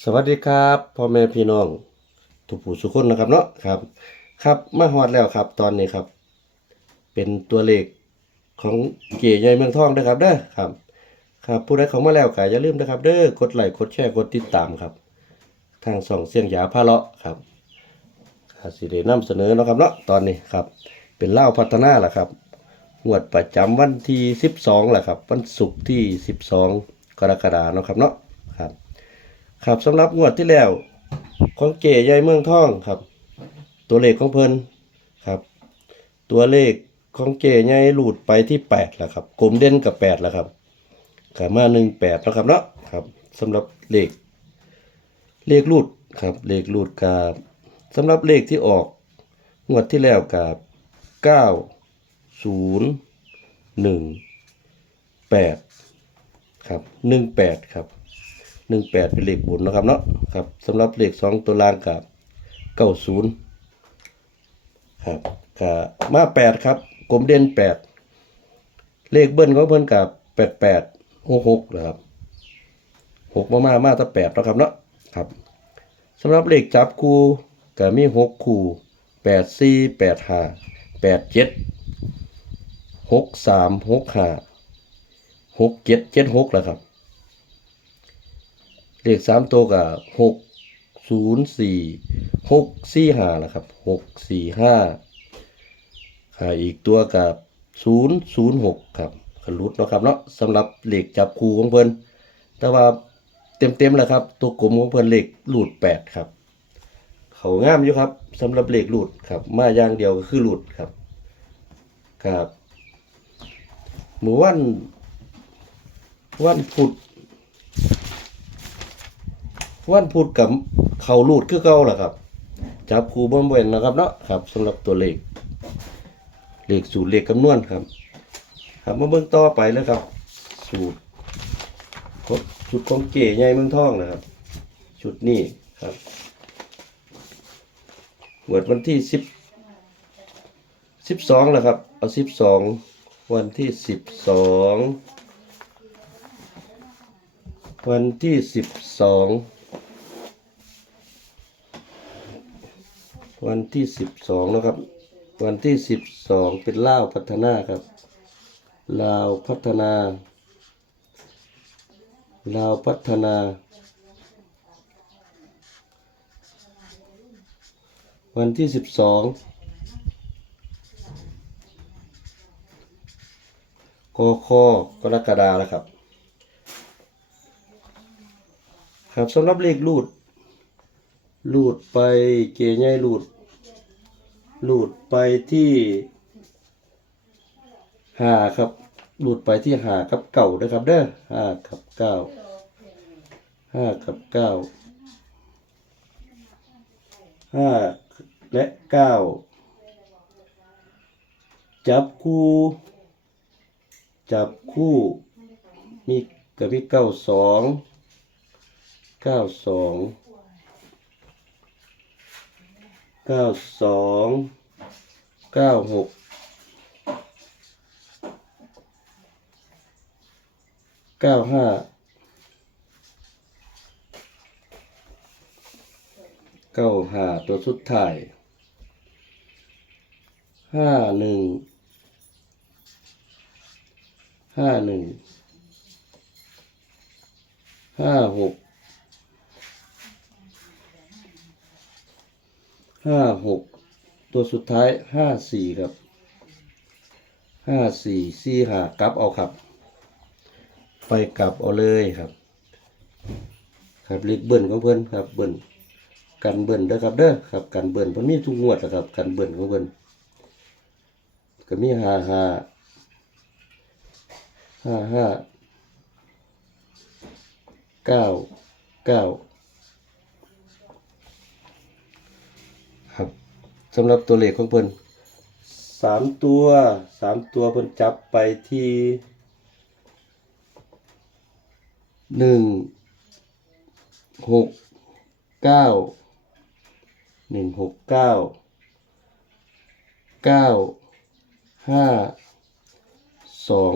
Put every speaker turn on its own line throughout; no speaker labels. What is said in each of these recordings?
สวัสดีครับพ่อแม่พี่น้อง ทุกผู้ทุกคนนะครับเนาะครับ ครับมาฮอดแล้วครับ ตอนนี้ครับ เป็นตัวเลขของเก๋ใหญ่เมืองทองนะครับเด้อครับ ครับผู้ใดข้ามาแล้วก็อย่าลืมนะครับ เด้อกดไลค์กดแชร์กดติดตามครับ ทางส่องเสียงหยาพาเลาะครับอาสิได้นำเสนอเนาะครับเนาะตอนนี้ครับ เป็นเล่าพัฒนาล่ะครับงวดประจำวันที่ 12ล่ะครับ วันศุกร์ที่ 12 กรกฎาคมเนาะครับเนาะครับ ครับสำหรับงวดที่แล้ว ของเก๋ใหญ่เมืองทองครับ ตัวเลขของเพิ่นครับ ตัวเลขของเก๋ใหญ่หลุดไปที่แปดแล้วครับกลมเด่นกับแปดแล้วครับขามาหนึ่งแปดแล้วครับเนาะครับสำหรับเลข เลขรูดครับเลขรูดกับสำหรับเลขที่ออกงวดที่แล้วกับเก้าศูนย์หนึ่งแปดครับหนึ่งแปดครับ หนึ่งแปดเป็นเลขบนนะครับเนาะครับสำหรับเลขสองตัวล่างกับเก้าศูนย์ครับกับมาแปดครับกลมเด่นแปดเลขเบิ้ลของเพิ่นกับแปดแปดหกหกนะครับหกมามามาตั้งแปดแล้วครับเนาะครับสำหรับเลขจับคู่ก็มีหกคู่แปดสี่แปดห้าแปดเจ็ดหกสามหกห้าหกเจ็ดเจ็ดหกแล้วครับ เลขสามตัวกับหกศูนย์สี่หกสี่ห้านะครับหกสี่ห้าค่ะอีกตัวกับศูนย์ศูนย์หกครับขลุดเนาะครับเนาะสำหรับเลขจับคู่ของเพิ่นแต่ว่าเต็มเต็มๆแล้วครับ ตัวกลมของเพิ่นเลขหลุดแปดครับ เขางามอยู่ครับสำหรับเลขหลุดครับ มาอย่างเดียวก็คือหลุดครับครับหมู่วันวันพุธ วันพุธกับเขาลูดคือเก่าล่ะครับ จับคูบ่เว้นนะครับเนาะครับสำหรับตัวเลข เลขสูตรเลขคำนวณครับ ครับมาเบิ่งต่อไปเลยครับ สูตรของชุดของเก๋ใหญ่เมืองทองนะครับ ชุดนี้ครับเปิดวันที่สิบสิบสองแล้วครับ เอาสิบสองวันที่สิบสองวันที่สิบสอง วันที่สิบสองนะครับ วันที่สิบสองเป็นลาวพัฒนาครับลาวพัฒนาลาวพัฒนา วันที่สิบสองกคกรกฎาแล้วครับ ครับสำหรับเลขรูดลูดไปเกยใหญ่ลูด หลูดไปที่หาครับ หลูดไปที่หากับเก่านะครับเด้อห้ากับเก้าห้ากับเก้าห้าและเก้าจับคู่ จับคู่มีกับมีเก้าสองเก้าสอง เก้าสองเก้าหกเก้าห้าเก้าห้าตัวสุดท้ายห้าหนึ่งห้าหนึ่งห้าหก ห้าหกตัวสุดท้ายห้าสี่ครับห้าสี่สี่หากลับเอาครับ ไปกลับเอาเลยครับ ครับเลขเบิ้ลของเพื่อนครับเบิ้ลกันเบิ้ลเด้อครับเด้อครับกันเบิ้ลเพิ่นมีทุกงวดนะครับกันเบิ้ลของเพิ่นก็มีห้าห้าห้าห้าเก้าเก้า สำหรับตัวเลขของเพิ่นสามตัวสามตัวเพิ่นจับไปที่หนึ่งหกเก้าหนึ่งหกเก้าเก้าห้าสอง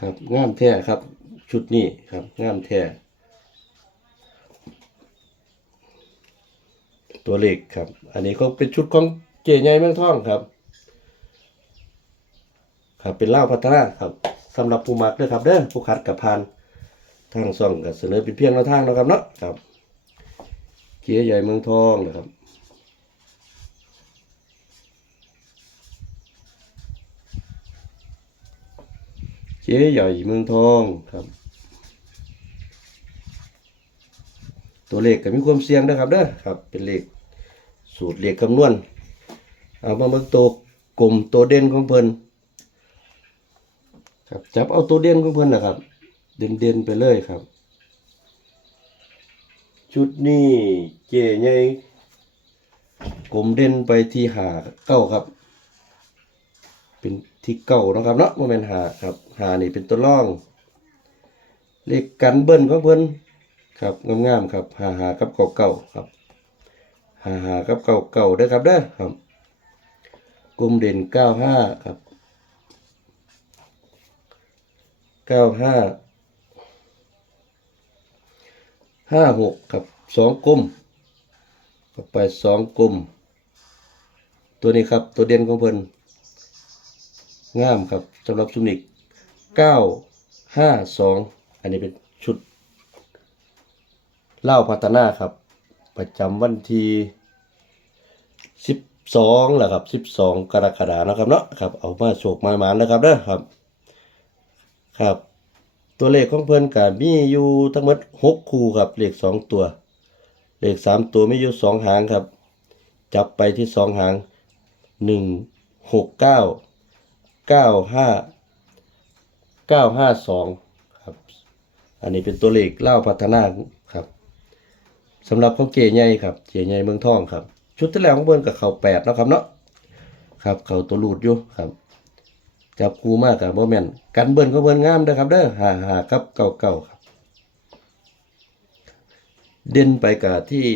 ครับงามแท้ครับ ชุดนี้ครับงามแท้ ตัวเลขครับ อันนี้ก็เป็นชุดของเจใหญ่เมืองทองครับ ครับเป็นเล่าพัฒนาครับสำหรับผู้มักเด้อครับเด้อผู้คัดกับพานทางซ่องก็เสนอเป็นเพียงแนวทางเนาะครับเนาะครับเกียใหญ่เมืองทองนะครับเจ๊ใหญ่เมืองทองครับ ตัวเลขก็มีความเสี่ยงนะครับเด้อครับ เป็นเลขสูตรเลขคำนวณเอามาเบิ่งตัวกลมตัวเด่นของเพิ่นครับจับเอาตัวเด่นของเพิ่นนะครับ เด่นเด่นไปเลยครับ ชุดนี้เจ๊ใหญ่กลมเด่นไปที่หาเก้าครับ เป็นที่เก่านะครับเนาะโมเมนหาครับหานี่เป็นตัวร่อง เลขกันเบิ้ลของเพิ่น ครับงามๆครับหาหากับเก่าเก่าๆครับหาหากับเก่าเก่าๆเด้ครับเด้อครับกลมเด่นเก้าห้าครับเก้าห้าห้าหกครับสองกลมต่อไปสองกลมตัวนี้ครับตัวเด่นของเพิ่นงามครับสำหรับซุนิกเก้าห้าสองอันนี้เป็น เล่าพัฒนาครับ ประจำวันที่สิบสองแหละครับสิบสองกรกฎาคมนะครับเนาะครับ เอามาโชคมาหมานนะครับเด้อครับ ครับ ตัวเลขของเพิ่อนก็มีอยู่ทั้งหมดหกคู่ครับเลขสองตัว เลขสามตัวมีอยู่สองหางครับ จับไปที่สองหางหนึ่งหกเก้าเก้าห้าเก้าห้าสองครับ อันนี้เป็นตัวเลขเล่าพัฒนา สำหรับของเจใหญ่ครับเจใหญ่เมืองทองครับ ชุดที่แล้วของเบิ้นกับเขาแปดเนะครับเนาะครับเขาตัวหลุดอยู่ครับจับคูมากกับโมเมนต์กันเบิ้นเขาเบิ้นงามเด้ครับเด้อหาหาครับเก่าเก่าครับ เด่นไปกับที่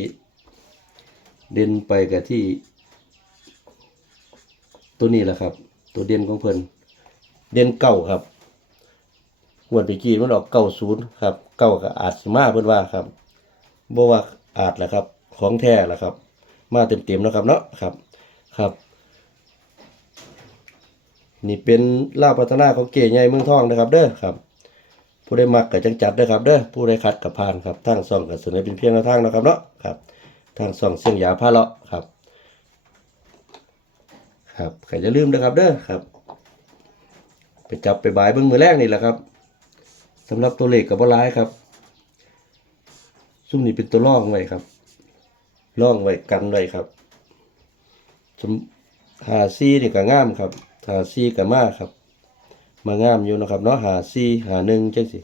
เด่นไปกับที่ ตัวนี้แหละครับ ตัวเด่นของเพิ่นเด่นเก่าครับงวดไปกี้มันออกเก้าศูนย์ครับ เก้ากับอาจสิมาเพิ่นว่าครับบ่ว่า อาจแหละครับ ของแท้แหละครับ มาเต็มๆแล้วครับเนาะครับครับ นี่เป็นลาวพัฒนาของเก๋ใหญ่เมืองทองนะครับ เด้อครับ ผู้ได้มักก็จังจัดเด้อครับ เด้อผู้ได้คัดกับพานครับทางซ่องก็เสนอเป็นเพียงแนวทางนะครับเนาะครับทางซ่องเสียงยาพาเลาะครับครับก็อย่าลืมนะครับเด้อครับ ไปจับไปบายเบิ้องมือแรกนี่แหละครับสำหรับตัวเลขกับบ่ร้ายครับ ซุ่มนี่เป็นตัวร่องไว้ครับร่องไว้กันไว้ครับหาซีนี่ก็งามครับหาซีก็มาครับ มางามอยู่นะครับเนาะหาซีหาหนึ่งจังสิ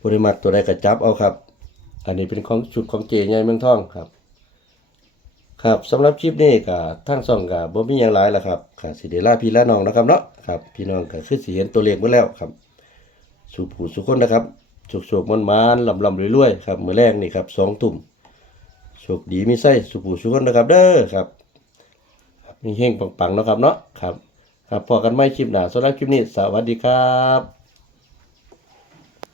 ปริมาตรตัวใดก็จับเอาครับ อันนี้เป็นของชุดของเจใหญ่เมืองทองครับ ครับสำหรับคลิปนี้ก็ทั้งสองก็บ่มีหยังหลายแล้วครับก็สิได้ลาพี่ลาน้องนะครับเนาะครับ พี่น้องก็คือสิเห็นตัวเลขหมดแล้วครับ สู่ผู้สุคนนะครับ โชคๆมันมันลำลำเรวยๆครับมือแรกนี่ครับสองทุ่มโชคดีมีไส้สุผูสุขนนะครับเด้อครับ มีเฮงปังๆนะครับเนาะครับ ครับพอกันไม่คลิปหน้าสำหรับคลิปนี้สวัสดีครับ